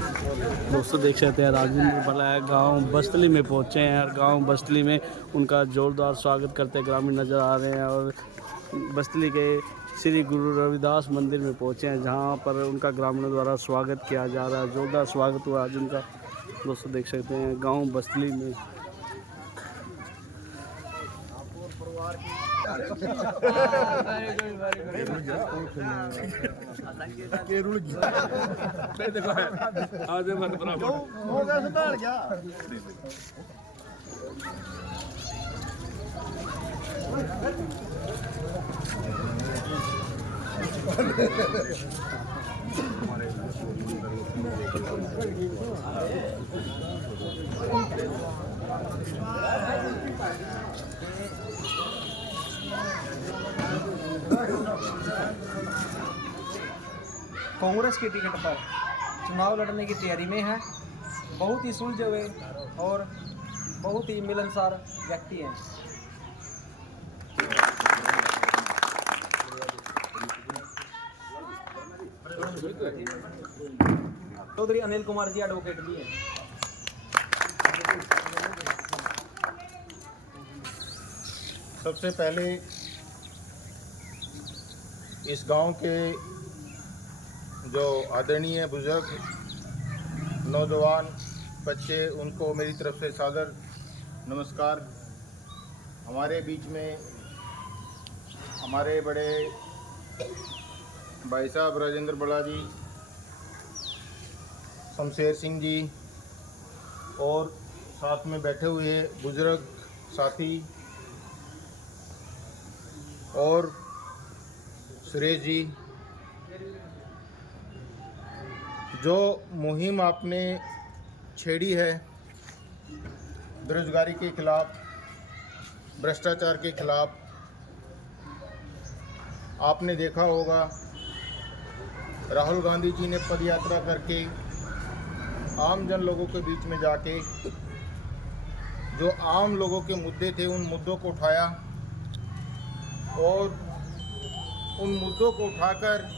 दोस्तों देख सकते हैं राजेंद्र बलाया गांव बस्तली में पहुंचे हैं और गांव बस्तली में उनका जोरदार स्वागत करते ग्रामीण नज़र आ रहे हैं और बस्तली के श्री गुरु रविदास मंदिर में पहुंचे हैं जहां पर उनका ग्रामीणों द्वारा स्वागत किया जा रहा है। जोरदार स्वागत हुआ आज उनका। दोस्तों देख सकते हैं गांव बस्तली में कांग्रेस के टिकट पर चुनाव लड़ने की तैयारी में है। बहुत ही सुलझे हुए और बहुत ही मिलनसार व्यक्ति हैं। चौधरी अनिल कुमार जी एडवोकेट भी हैं। सबसे पहले इस गांव के जो आदरणीय बुजुर्ग नौजवान बच्चे, उनको मेरी तरफ से सादर नमस्कार। हमारे बीच में हमारे बड़े भाई साहब राजेंद्र बड़ा जी, शमशेर सिंह जी और साथ में बैठे हुए बुजुर्ग साथी और सुरेश जी, जो मुहिम आपने छेड़ी है बेरोजगारी के खिलाफ, भ्रष्टाचार के खिलाफ, आपने देखा होगा राहुल गांधी जी ने पदयात्रा करके आम जन लोगों के बीच में जाके जो आम लोगों के मुद्दे थे उन मुद्दों को उठाया और उन मुद्दों को उठाकर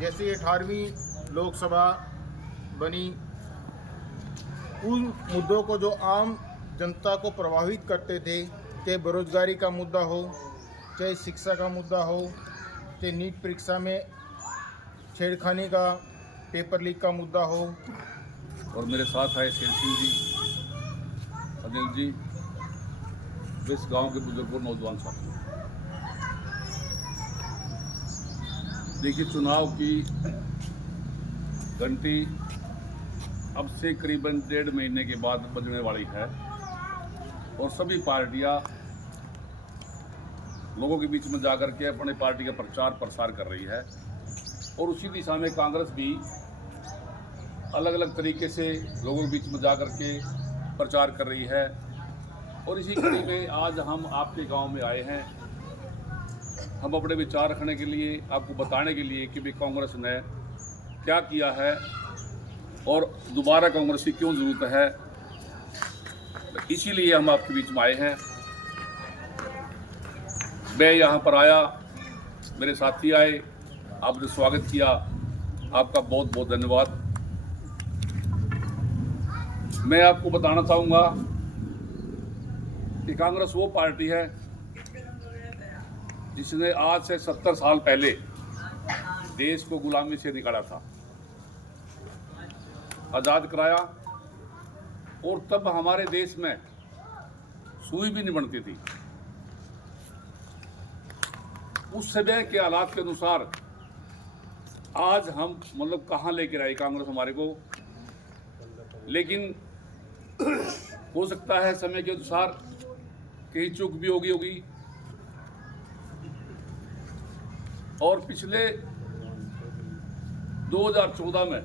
जैसे 18वीं लोकसभा बनी, उन मुद्दों को जो आम जनता को प्रभावित करते थे, चाहे बेरोजगारी का मुद्दा हो, चाहे शिक्षा का मुद्दा हो, चाहे नीट परीक्षा में छेड़खानी का, पेपर लीक का मुद्दा हो। और मेरे साथ आए शेर सिंह जी, अनिल जी, इस गांव के बुजुर्गों नौजवान साथी। देखिए, चुनाव की घंटी अब से करीबन 1.5 महीने के बाद बजने वाली है और सभी पार्टियां लोगों के बीच में जाकर के अपने पार्टी का प्रचार प्रसार कर रही है और उसी दिशा में कांग्रेस भी अलग अलग तरीके से लोगों के बीच में जाकर के प्रचार कर रही है। और इसी कड़ी में आज हम आपके गांव में आए हैं, हम अपने विचार रखने के लिए, आपको बताने के लिए कि भाई कांग्रेस ने क्या किया है और दोबारा कांग्रेस की क्यों ज़रूरत है। इसीलिए हम आपके बीच में आए हैं। मैं यहाँ पर आया, मेरे साथी आए, आपने स्वागत किया, आपका बहुत बहुत धन्यवाद। मैं आपको बताना चाहूँगा कि कांग्रेस वो पार्टी है जिसने आज से 70 साल पहले देश को गुलामी से निकाला था, आज़ाद कराया। और तब हमारे देश में सुई भी नहीं बनती थी। उस समय के हालात के अनुसार आज हम मतलब कहाँ लेकर आई कांग्रेस हमारे को। लेकिन हो सकता है समय के अनुसार कहीं चूक भी होगी। और पिछले 2014 में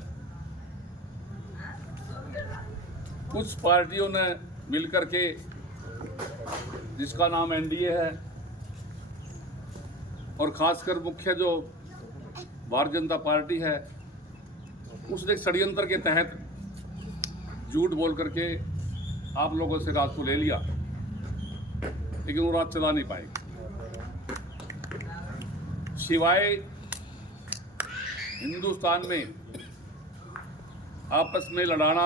कुछ पार्टियों ने मिलकर के, जिसका नाम एनडीए है, और खासकर मुख्य जो भारतीय जनता पार्टी है, उसने षड्यंत्र के तहत झूठ बोल करके आप लोगों से राज को ले लिया, लेकिन वो राज चला नहीं पाए। सिवाय हिंदुस्तान में आपस में लड़ाना,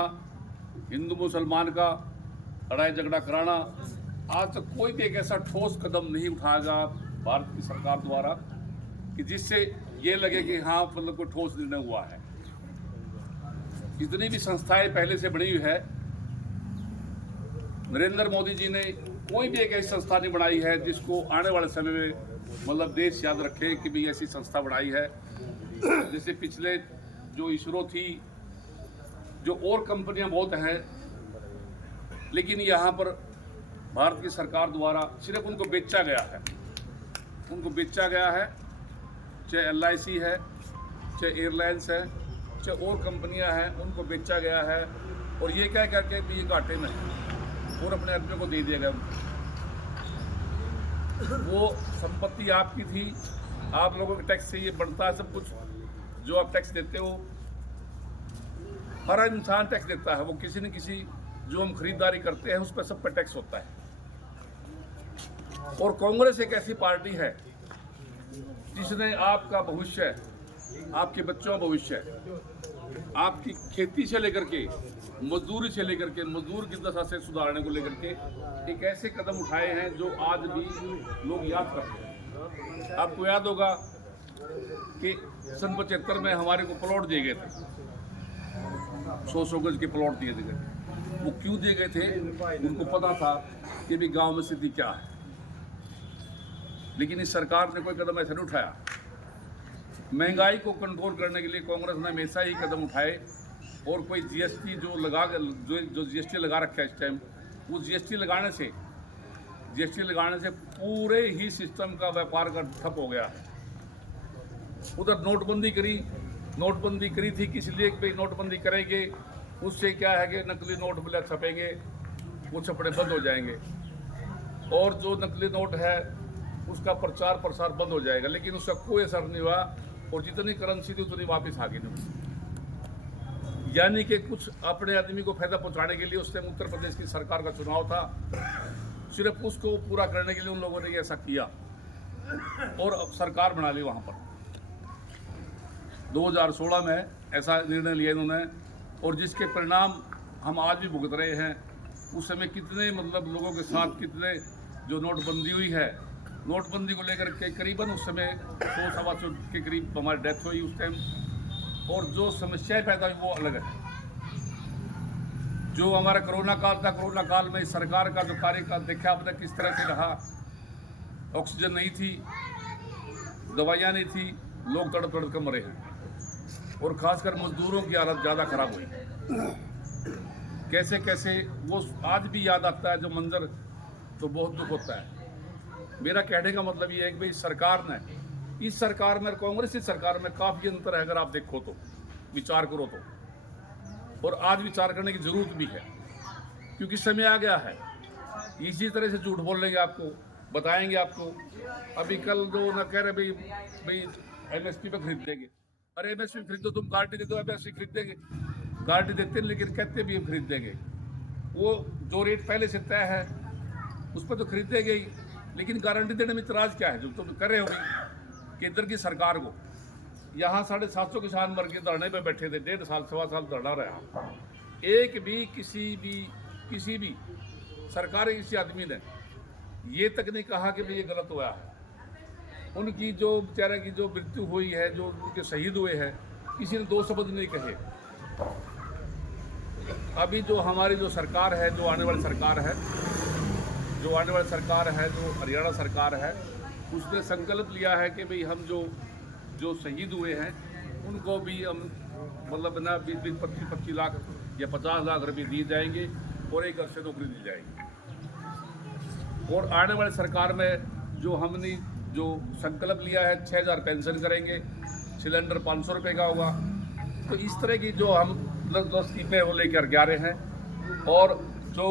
हिंदू मुसलमान का लड़ाई झगड़ा कराना, आज तक कोई भी एक ऐसा ठोस कदम नहीं उठाएगा भारत की सरकार द्वारा कि जिससे ये लगे कि हाँ मतलब कोई ठोस निर्णय हुआ है। जितनी भी संस्थाएं पहले से बनी हुई है, नरेंद्र मोदी जी ने कोई भी एक ऐसी संस्था नहीं बनाई है जिसको आने वाले समय में मतलब देश याद रखे कि भी ऐसी संस्था बनाई है। जैसे पिछले जो इसरो थी, जो और कंपनियां बहुत हैं, लेकिन यहाँ पर भारत की सरकार द्वारा सिर्फ उनको बेचा गया है। उनको बेचा गया है, चाहे LIC है, चाहे एयरलाइंस है, चाहे और कंपनियां हैं, उनको बेचा गया है। और ये क्या करके भी ये घाटे में है और अपने आदमियों को दे दिया गया उनको। वो संपत्ति आपकी थी, आप लोगों के टैक्स से ये बढ़ता है सब कुछ जो आप टैक्स देते हो। हर इंसान टैक्स देता है, वो किसी न किसी जो हम खरीदारी करते हैं उस पर सब पर टैक्स होता है। और कांग्रेस एक ऐसी पार्टी है जिसने आपका भविष्य, आपके बच्चों का भविष्य, आपकी खेती से लेकर के मजदूरी से लेकर के मजदूर की दशा से सुधारने को लेकर के एक ऐसे कदम उठाए हैं जो आज भी लोग याद करते हैं। आपको याद होगा कि सन 75 में हमारे को प्लॉट दिए गए थे, 100 गज के प्लॉट दिए गए थे। वो क्यों दिए गए थे? उनको पता था कि भी गांव में स्थिति क्या है। लेकिन इस सरकार ने कोई कदम ऐसा नहीं उठाया। महंगाई को कंट्रोल करने के लिए कांग्रेस ने हमेशा ही कदम उठाए। और कोई GST जो GST लगा रखा है इस टाइम, उस GST लगाने से पूरे ही सिस्टम का व्यापार का ठप हो गया है। उधर नोटबंदी करी थी किस लिए कि नोटबंदी करेंगे, उससे क्या है कि नकली नोट मिले छपेंगे, वो छपने बंद हो जाएंगे और जो नकली नोट है उसका प्रचार प्रसार बंद हो जाएगा। लेकिन उसका कोई असर नहीं हुआ और जितनी करेंसी थी उतनी वापस आ गई। यानी कि कुछ अपने आदमी को फायदा पहुंचाने के लिए उस टाइम उत्तर प्रदेश की सरकार का चुनाव था, सिर्फ उसको पूरा करने के लिए उन लोगों ने ऐसा किया और अब सरकार बना ली वहाँ पर। 2016 में ऐसा निर्णय लिया इन्होंने और जिसके परिणाम हम आज भी भुगत रहे हैं। उस समय कितने मतलब लोगों के साथ कितने जो नोटबंदी हुई है, नोटबंदी को लेकर के करीबन उस समय 100-125 के करीब हमारी डेथ हुई उस टाइम। और जो समस्याएं पैदा हुई वो अलग है। जो हमारा कोरोना काल था, कोरोना काल में सरकार का जो कार्यकाल देखा आपने किस तरह से रहा। ऑक्सीजन नहीं थी, दवाइयाँ नहीं थी, लोग तड़प तड़प कर मरे हैं और खासकर मजदूरों की हालत ज़्यादा खराब हुई। कैसे कैसे वो आज भी याद आता है जो मंजर, तो बहुत दुख होता है। मेरा कहने का मतलब ये है कि भाई सरकार ने, इस सरकार में कांग्रेस की सरकार में काफ़ी अंतर है। अगर आप देखो तो, विचार करो तो, और आज विचार करने की ज़रूरत भी है क्योंकि समय आ गया है। इसी तरह से झूठ बोल लेंगे, आपको बताएंगे आपको। अभी कल जो ना कह रहे भाई MSP पे खरीद देंगे। अरे MSP खरीदो, तुम गारंटी दे दो MSP खरीद देंगे। गारंटी देते हैं लेकिन कहते भी हम खरीद देंगे। वो जो रेट पहले से तय है उस पर तो खरीद देंगे ही, लेकिन गारंटी देने में इतराज़ क्या है? जो तुम कर रहे हो केंद्र की सरकार को। यहाँ 750 किसान मर के धरने पे बैठे थे, 1.5 साल 1.25 साल धरना रहा। एक भी किसी भी सरकारी किसी आदमी ने ये तक नहीं कहा कि भाई ये गलत हुआ है। उनकी जो बेचारे की जो मृत्यु हुई है, जो उनके शहीद हुए हैं, किसी ने 2 शब्द नहीं कहे। अभी जो हमारी जो सरकार है, जो आने वाली सरकार है, जो हरियाणा सरकार है, उसने संकल्प लिया है कि भाई हम जो शहीद हुए हैं उनको भी हम मतलब ना 20-25 लाख या 50 लाख रुपये दिए जाएंगे और एक वर्ष से नौकरी दी जाएगी। और आने वाली सरकार में जो हमने जो संकल्प लिया है 6000 पेंशन करेंगे, सिलेंडर 500 रुपये का होगा। तो इस तरह की जो हम 10 स्कीमें वो लेकर के आ रहे हैं। और जो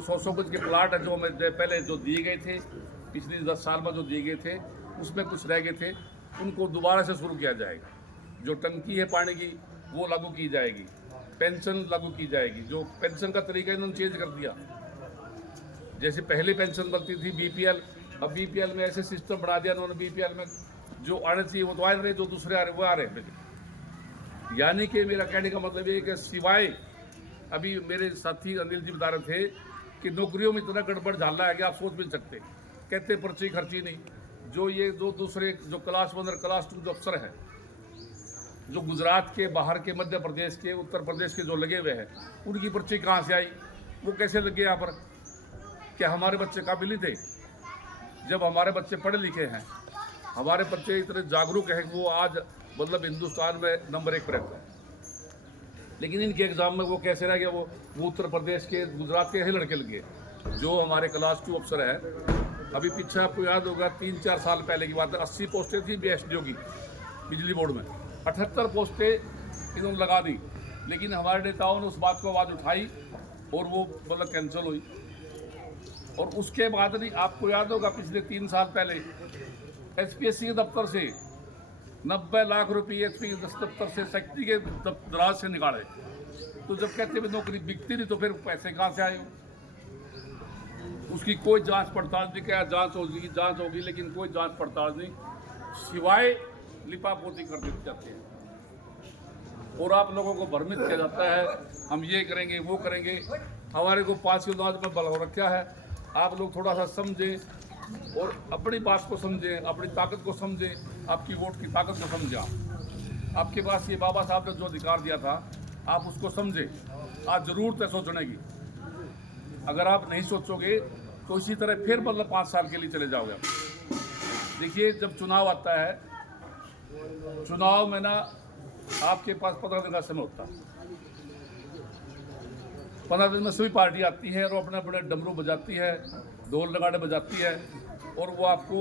100 गज के प्लाट है जो हमें पहले जो दिए गए थे, पिछले 10 साल में जो दिए गए थे, उसमें कुछ रह गए थे, उनको दोबारा से शुरू किया जाएगा। जो टंकी है पानी की वो लागू की जाएगी, पेंशन लागू की जाएगी। जो पेंशन का तरीका इन्होंने चेंज कर दिया। जैसे पहले पेंशन बनती थी BPL, अब BPL में ऐसे सिस्टम बना दिया उन्होंने। BPL में जो आने चाहिए वो तो आ रहे, जो दूसरे आ रहे वो आ रहे। यानी कि मेरा कहने का मतलब ये है कि सिवाय अभी मेरे साथी अनिल जी बता रहे थे कि नौकरियों में इतना गड़बड़ झाला है कि आप सोच भी नहीं सकते। कहते पर्ची खर्ची नहीं, जो ये दो दूसरे जो क्लास 1 और क्लास 2 जो अफसर हैं, जो गुजरात के बाहर के, मध्य प्रदेश के, उत्तर प्रदेश के जो लगे हुए हैं, उनकी पर्ची कहाँ से आई, वो कैसे लगे यहाँ पर? क्या हमारे बच्चे काबिल नहीं थे? जब हमारे बच्चे पढ़े लिखे हैं, हमारे बच्चे इतने जागरूक हैं, वो आज मतलब हिंदुस्तान में नंबर 1 पर रहता है, लेकिन इनके एग्ज़ाम में वो कैसे रह गया? वो उत्तर प्रदेश के, गुजरात के ही लड़के लगे। जो हमारे क्लास 2 अफसर है, अभी पीछे आपको याद होगा 3-4 साल पहले की बात है, 80 पोस्टें थी BSDO की बिजली बोर्ड में, 78 पोस्टें इन्होंने लगा दी, लेकिन हमारे नेताओं ने उस बात को आवाज़ उठाई और वो मतलब कैंसिल हुई। और उसके बाद नहीं, आपको याद होगा पिछले 3 साल पहले SPSC के दफ्तर से 90 लाख रुपये SP के दफ्तर से सेक्रेटरी के दराज से निकाले। तो जब कहते हैं नौकरी बिकती नहीं तो फिर पैसे कहाँ से आए? उसकी कोई जांच पड़ताल नहीं, क्या जांच होगी लेकिन कोई जांच पड़ताल नहीं, सिवाय लिपापोती कर दी जाती है और आप लोगों को भ्रमित किया जाता है हम ये करेंगे वो करेंगे। हमारे को 5 किलो अनाज में बल हो रखा है। आप लोग थोड़ा सा समझें और अपनी बात को समझें, अपनी ताकत को समझें, आपकी वोट की ताकत को समझें। आपके पास ये बाबा साहब ने जो अधिकार दिया था आप उसको समझें। आज ज़रूरत है सोचने की। अगर आप नहीं सोचोगे तो इसी तरह फिर मतलब 5 साल के लिए चले जाओगे आप। देखिए जब चुनाव आता है, चुनाव में ना आपके पास 15 दिन का समय होता है। 15 दिन में सभी पार्टी आती है और अपने अपने डमरू बजाती है, ढोल नगाड़े बजाती है और वो आपको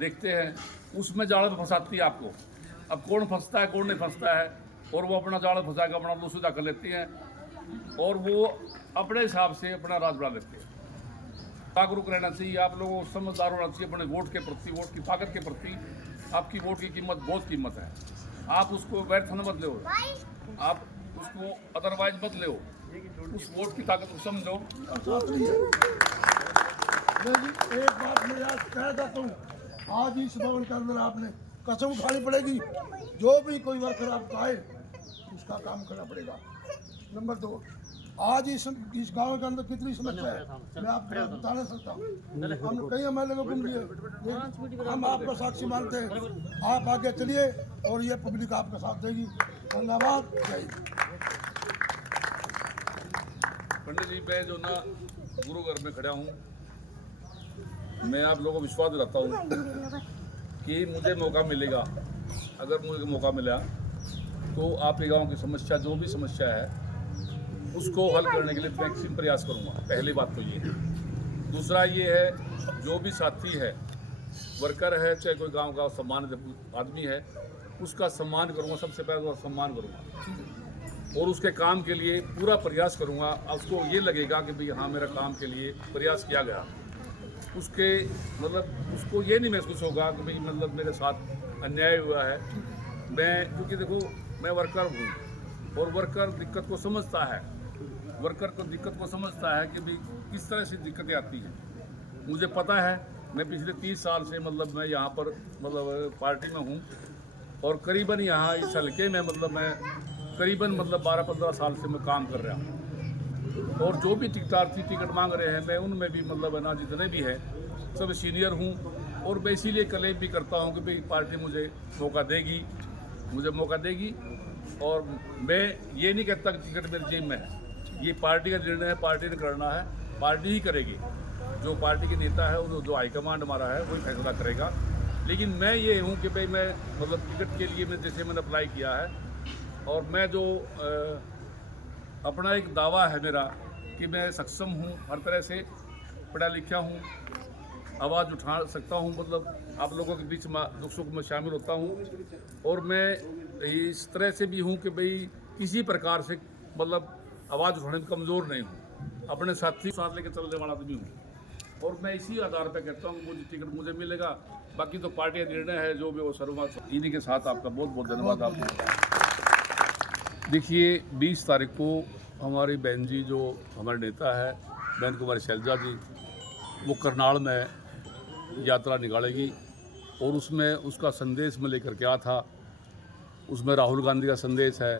देखते हैं, उसमें जाल में फंसाती है आपको। अब कौन फंसता है कौन नहीं फंसता है, और वो अपना जाल फंसा के अपना दूसरा कर लेती हैं और वो अपने हिसाब से अपना राज बढ़ा लेते हैं। जागरूक रहना चाहिए, आप लोगों को समझदार होना चाहिए अपने वोट के प्रति, वोट की ताकत के प्रति। आपकी वोट की कीमत बहुत कीमत है, आप उसको व्यर्थ न मत लो, आप उसको अदरवाइज मत लो, उस वोट की ताकत को समझो। एक बात मैं आज कह देता हूँ, आज इस भवन के अंदर आपने कसम खानी पड़ेगी, जो भी कोई वर्कर आपको आए उसका काम करना पड़ेगा। नंबर 2, आज इस गांव के अंदर कितनी समस्या है मैं आपको बता नहीं सकता। हम कई MLA को घूम लिए, हम आपका साक्षी मानते हैं। आप आगे चलिए और ये पब्लिक आपका साथ देगी। धन्यवाद, जय हिंद। पंडित जी, मैं जो ना गुरु घर में खड़ा हूँ, मैं आप लोगों को विश्वास दिलाता हूँ कि मुझे मौका मिलेगा, अगर मुझे मौका मिला तो आपके गांव की समस्या, जो भी समस्या है उसको हल करने के लिए मैक्सिमम प्रयास करूंगा। पहली बात तो ये। दूसरा ये है, जो भी साथी है, वर्कर है, चाहे कोई गांव का सम्मानित आदमी है, उसका सम्मान करूंगा। सबसे पहले तो सम्मान करूंगा और उसके काम के लिए पूरा प्रयास करूंगा। उसको ये लगेगा कि भाई हाँ, मेरा काम के लिए प्रयास किया गया। उसके मतलब उसको ये नहीं महसूस होगा कि भाई मतलब मेरे साथ अन्याय हुआ है। मैं, क्योंकि देखो मैं वर्कर हूँ और वर्कर दिक्कत को समझता है, वर्कर को दिक्कत को समझता है कि भाई किस तरह से दिक्कतें आती हैं। मुझे पता है, मैं पिछले 30 साल से मतलब मैं यहाँ पर मतलब पार्टी में हूँ और करीबन यहाँ इस हल्के में मतलब मैं करीबन मतलब 12-15 साल से मैं काम कर रहा हूँ। और जो भी टिकटार्थी टिकट मांग रहे हैं, मैं उनमें भी मतलब है ना, जितने भी हैं सब सीनियर हूँ और मैं इसीलिए क्लेम भी करता हूँ कि भाई पार्टी मुझे मौका देगी। और मैं ये नहीं कहता कि टिकट मेरी जेब में है, ये पार्टी का निर्णय है, पार्टी ने करना है, पार्टी ही करेगी। जो पार्टी के नेता है, जो हाईकमांड हमारा है, वही फैसला करेगा। लेकिन मैं ये हूँ कि भाई मैं मतलब टिकट के लिए मैंने अप्लाई किया है और मैं जो अपना एक दावा है मेरा कि मैं सक्षम हूँ, हर तरह से पढ़ा लिखा हूँ, आवाज़ उठा सकता हूँ, मतलब आप लोगों के बीच में दुख सुख में शामिल होता हूँ। और मैं इस तरह से भी हूँ कि भाई किसी प्रकार से मतलब आवाज़ उठाने में कमज़ोर नहीं हूँ, अपने साथी साथ लेकर चलने वाला आदमी हूँ। और मैं इसी आधार पर कहता हूँ मुझे टिकट मुझे मिलेगा, बाकी तो पार्टी का निर्णय है, जो भी वो सर्वमत। इन्हीं के साथ आपका बहुत बहुत धन्यवाद। आप देखिए 20 तारीख को हमारी बहन जी, जो हमारे नेता है बहन कुमारी शैलजा जी, वो करनाल में यात्रा निकालेगी और उसमें उसका संदेश में लेकर के आया था उसमें राहुल गांधी का संदेश है,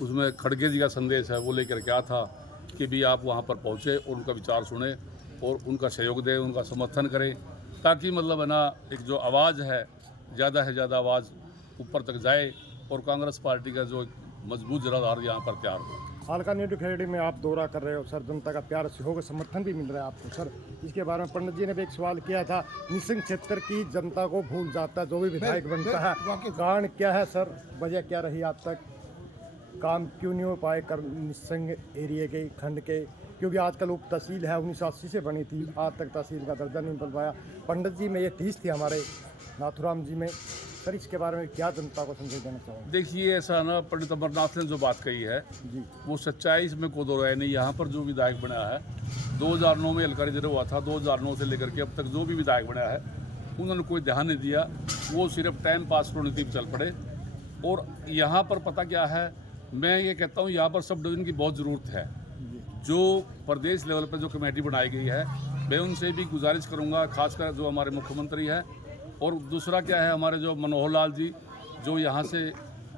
उसमें खड़गे जी का संदेश है। वो लेकर क्या था कि भी आप वहाँ पर पहुँचे और उनका विचार सुने और उनका सहयोग दें, उनका समर्थन करें, ताकि मतलब है ना एक जो आवाज़ है ज़्यादा से ज़्यादा आवाज़ ऊपर तक जाए और कांग्रेस पार्टी का जो मजबूत जनाधार यहाँ पर तैयार हो। हल्का न्यू खेड़ी में आप दौरा कर रहे हो सर, जनता का प्यार सहयोग समर्थन भी मिल रहा है आपको सर। इसके बारे में पंडित जी ने भी एक सवाल किया था, निसंग क्षेत्र की जनता को भूल जाता है जो भी विधायक बनता है, कारण क्या है सर, वजह क्या रही आज तक, काम क्यों नहीं हो पाए कर निसंग एरिया के खंड के? क्योंकि आजकल उप तहसील है 1980 से बनी थी, आज तक तहसील का दर्जा नहीं मिल पाया। पंडित जी में ये तीस थी हमारे नाथुराम जी में, सर इसके बारे में क्या जनता को संदेश देना चाहोगे? देखिए ऐसा ना, पंडित अमरनाथ ने जो बात कही है जी, वो सच्चाई, इसमें कोई दो राय नहीं। यहाँ पर जो विधायक बना है 2009 में हल्का रिजर्व हुआ था, 2009 से लेकर के अब तक जो भी विधायक बना है उन्होंने कोई ध्यान नहीं दिया, वो सिर्फ टाइम पास रणनीति पर चल पड़े। और यहाँ पर पता क्या है, मैं ये कहता हूँ यहाँ पर सब डिवीज़न की बहुत ज़रूरत है। जो प्रदेश लेवल पर जो कमेटी बनाई गई है, मैं उनसे भी गुजारिश करूँगा, खासकर जो हमारे मुख्यमंत्री हैं, और दूसरा क्या है हमारे जो मनोहर लाल जी जो यहाँ से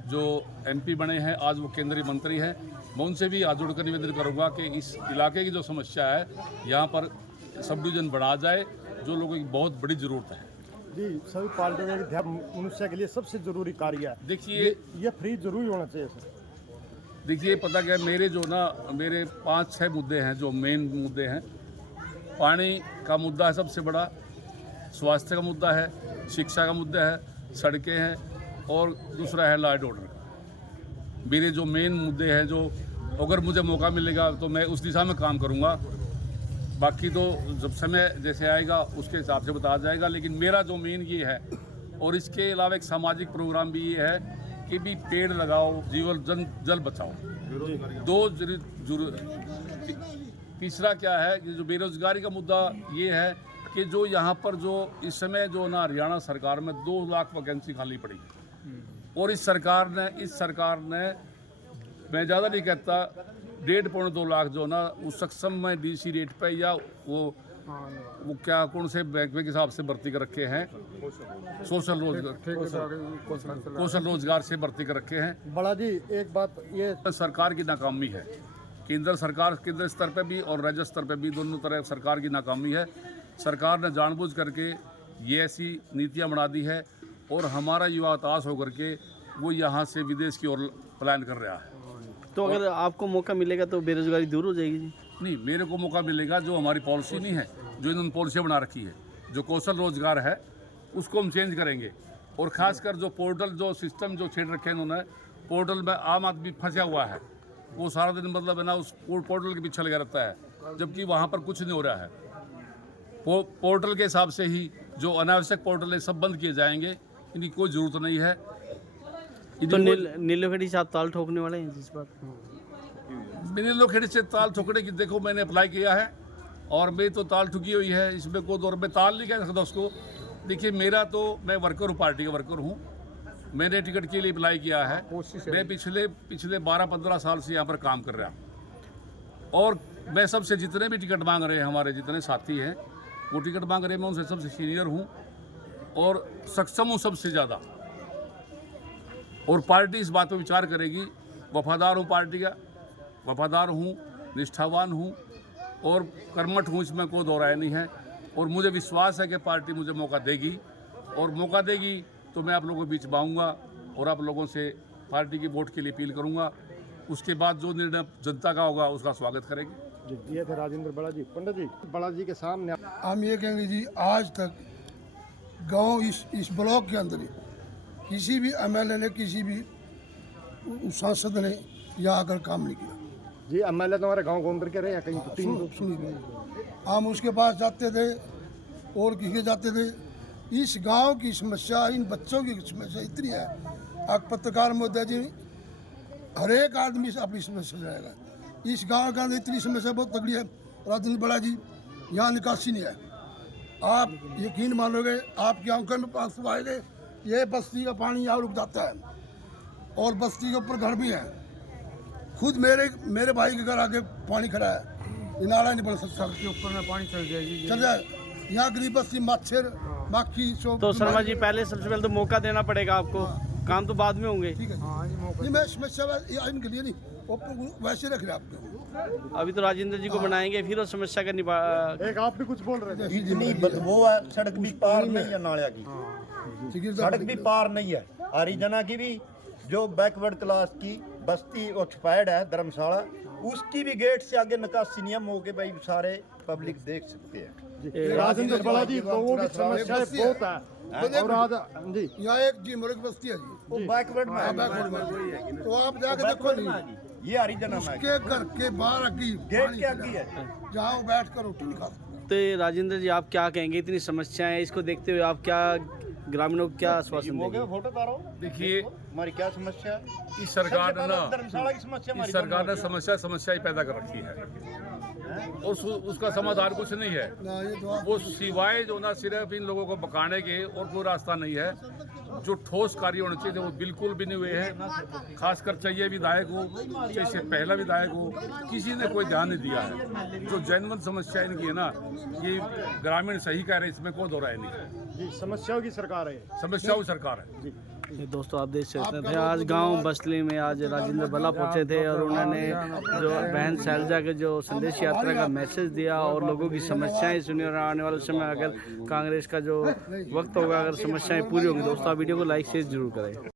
जो MP बने हैं, आज वो केंद्रीय मंत्री हैं, मैं उनसे भी हाथ जोड़कर निवेदन करूँगा कि इस इलाके की जो समस्या है यहाँ पर सब डिवीज़न बढ़ा जाए, जो लोगों की बहुत बड़ी ज़रूरत है। जी, सभी पार्टियों में ध्यान मनुष्य के लिए सबसे जरूरी कार्य है। देखिए ये फ्री जरूरी होना चाहिए सर। देखिए पता क्या, मेरे जो ना मेरे 5-6 मुद्दे हैं जो मेन मुद्दे हैं। पानी का मुद्दा है सबसे बड़ा, स्वास्थ्य का मुद्दा है, शिक्षा का मुद्दा है, सड़कें हैं, और दूसरा है लॉ एंड ऑर्डर का। मेरे जो मेन मुद्दे हैं, जो अगर मुझे मौका मिलेगा तो मैं उस दिशा में काम करूँगा। बाकी तो जब समय जैसे आएगा उसके हिसाब से बताया जाएगा, लेकिन मेरा जो मेन ये है, और इसके अलावा एक सामाजिक प्रोग्राम भी ये है कि भी पेड़ लगाओ, जीवन जल बचाओ। तीसरा क्या है कि जो बेरोजगारी का मुद्दा ये है कि जो यहाँ पर जो इस समय जो ना हरियाणा सरकार में 2 लाख वैकेंसी खाली पड़ी, और इस सरकार ने मैं ज़्यादा नहीं कहता 1.5-2 लाख जो ना उस सक्षम में DC रेट पे या वो क्या कौन से बैंक के हिसाब से भर्ती कर रखे हैं, कौशल रोजगार से भर्ती कर रखे हैं। बड़ा जी एक बात ये सरकार की नाकामी है, केंद्र स्तर पे भी और राज्य स्तर पे भी, दोनों तरफ सरकार की नाकामी है। सरकार ने जानबूझ करके ये ऐसी नीतियां बना दी है और हमारा युवा हताश होकर के वो यहाँ से विदेश की ओर प्लान कर रहा है। तो अगर आपको मौका मिलेगा तो बेरोजगारी दूर हो जाएगी जी? नहीं, मेरे को मौका मिलेगा, जो हमारी पॉलिसी नहीं है, जो इन्होंने पॉलिसी बना रखी है, जो कौशल रोजगार है उसको हम चेंज करेंगे। और ख़ासकर जो पोर्टल जो सिस्टम जो छेड़ रखे हैं इन्होंने, पोर्टल में आम आदमी फंसा हुआ है, वो सारा दिन मतलब है ना उस पोर्टल के पीछे लगा रहता है, जबकि वहाँ पर कुछ नहीं हो रहा है। पोर्टल के हिसाब से ही जो अनावश्यक पोर्टल है सब बंद किए जाएंगे, इनकी कोई ज़रूरत नहीं है। तो नीलोखेड़ी से आप ताल ठोकने वाले हैं जिस बात? नीलोखेड़ी से ताल ठोकने की, देखो मैंने अप्लाई किया है और मेरी तो ताल ठुकी हुई है, इसमें कोई दौर में ताल नहीं कह सकता उसको। देखिए मेरा तो, मैं वर्कर हूँ, पार्टी का वर्कर हूँ, मैंने टिकट के लिए अप्लाई किया है। मैं पिछले 12-15 साल से यहाँ पर काम कर रहा हूँ, और मैं सबसे जितने भी टिकट मांग रहे हैं, हमारे जितने साथी हैं वो टिकट मांग रहे हैं, मैं उनसे सबसे सीनियर हूँ और सक्षम हूँ सबसे ज़्यादा। और पार्टी इस बात पर विचार करेगी। वफादार हूँ पार्टी का, वफादार हूँ, निष्ठावान हूँ और कर्मठ हूँ, इसमें कोई दो राय नहीं है। और मुझे विश्वास है कि पार्टी मुझे मौका देगी, और मौका देगी तो मैं आप लोगों के बीच में आऊँगा और आप लोगों से पार्टी की वोट के लिए अपील करूँगा। उसके बाद जो निर्णय जनता का होगा उसका स्वागत करेंगे। ये थे राजेंद्र बड़ा जी। पंडित जी, बड़ा जी के सामने हम ये कहेंगे जी, आज तक गांव इस ब्लॉक के अंदर ही किसी भी MLA ने, किसी भी सांसद ने यहाँ आकर काम नहीं किया जी। MLA तुम्हारे गांव के अंदर के रहे या कहीं? सुनिए, हम उसके पास जाते थे और किसी जाते थे। इस गांव की समस्या, इन बच्चों की समस्या इतनी है, आप पत्रकार महोदय जी, हर एक आदमी से अपनी समस्या जाएगा। इस गांव के अंदर इतनी समस्या बहुत तगड़ी है राजेंद्र बड़ा जी, यहाँ निकासी नहीं है। आप यकीन मानोगे, आपकी आंखों में आंसू आएंगे। ये बस्ती का पानी यहाँ रुक जाता है और बस्ती के ऊपर घर भी है। खुद मेरे भाई के घर आके पानी खड़ा है, ये नाला नहीं बन सकता, के ऊपर में पानी चल जाए। यहाँ गरीब बस्ती, मच्छर, माखी, तो शर्मा जी पहले सबसे पहले तो मौका देना पड़ेगा आपको। काम तो बाद में होंगे। ठीक है नहीं, मैं समस्या इनके लिए नहीं, वो वैसे रख रहे आपको। अभी तो राजेंद्र जी को बनाएंगे, फिर उस समस्या का निभा। एक आप भी कुछ बोल रहे थे। इतनी बदबू है, सड़क भी पार नहीं है नालिया की, सड़क भी पार नहीं है। हरिजना की भी जो बैकवर्ड क्लास की बस्ती ऑक्युपाइड है धर्मशाला, उसकी भी गेट से आगे निकासी नियम हो के भाई सारे पब्लिक देख सकते हैं। राजेंद्र बड़ा जी, लोगों की समस्याएं बहुत है और आज जी यहाँ एक जी मुर्ग बस्ती है जी, वो बैकवर्ड में है। बैकवर्ड में, तो आप जाके देखो नहीं, ये हरिजना में है। के घर के बाहर आगे गेट के आगे है। जहाँ वो बैठ कर रोटी नहीं खा सकते। तो राजेंद्र जी आप क्या कहेंगे, इतनी समस्याएं हैं, इसको देखते हुए आप क्या ग्रामीणों को क्या आश्वासन देंगे? फोटो तारो, देखिए हमारी क्या समस्या है? इस सरकार ने ना धर्मशाला की समस्या इस सरकार ने समस्या ही पैदा कर रखी है और उसका समाधान कुछ नहीं है। ना ये तो वो सिवाय जो ना सिर्फ इन लोगों को बकाने के और कोई रास्ता नहीं है। जो ठोस कार्य होने चाहिए वो बिल्कुल भी नहीं हुए हैं। खासकर चाहिए विधायक हो चाहे इससे पहला विधायक हो, किसी ने कोई ध्यान नहीं दिया है। जो जेन्युइन समस्या इनकी है ना, ये ग्रामीण सही कह रहे हैं, इसमें कोई दो राय नहीं है। जी समस्याओं की सरकार है, समस्याओं की सरकार है। ये दोस्तों आप देख सकते थे आज गांव बस्तली में आज राजेंद्र बल्ला पहुंचे थे और उन्होंने जो बहन शैलजा के जो संदेश यात्रा का मैसेज दिया और लोगों की समस्याएं सुनी। और आने वाले समय अगर कांग्रेस का जो वक्त होगा, अगर समस्याएं पूरी होंगी, दोस्तों आप वीडियो को लाइक शेयर जरूर करें।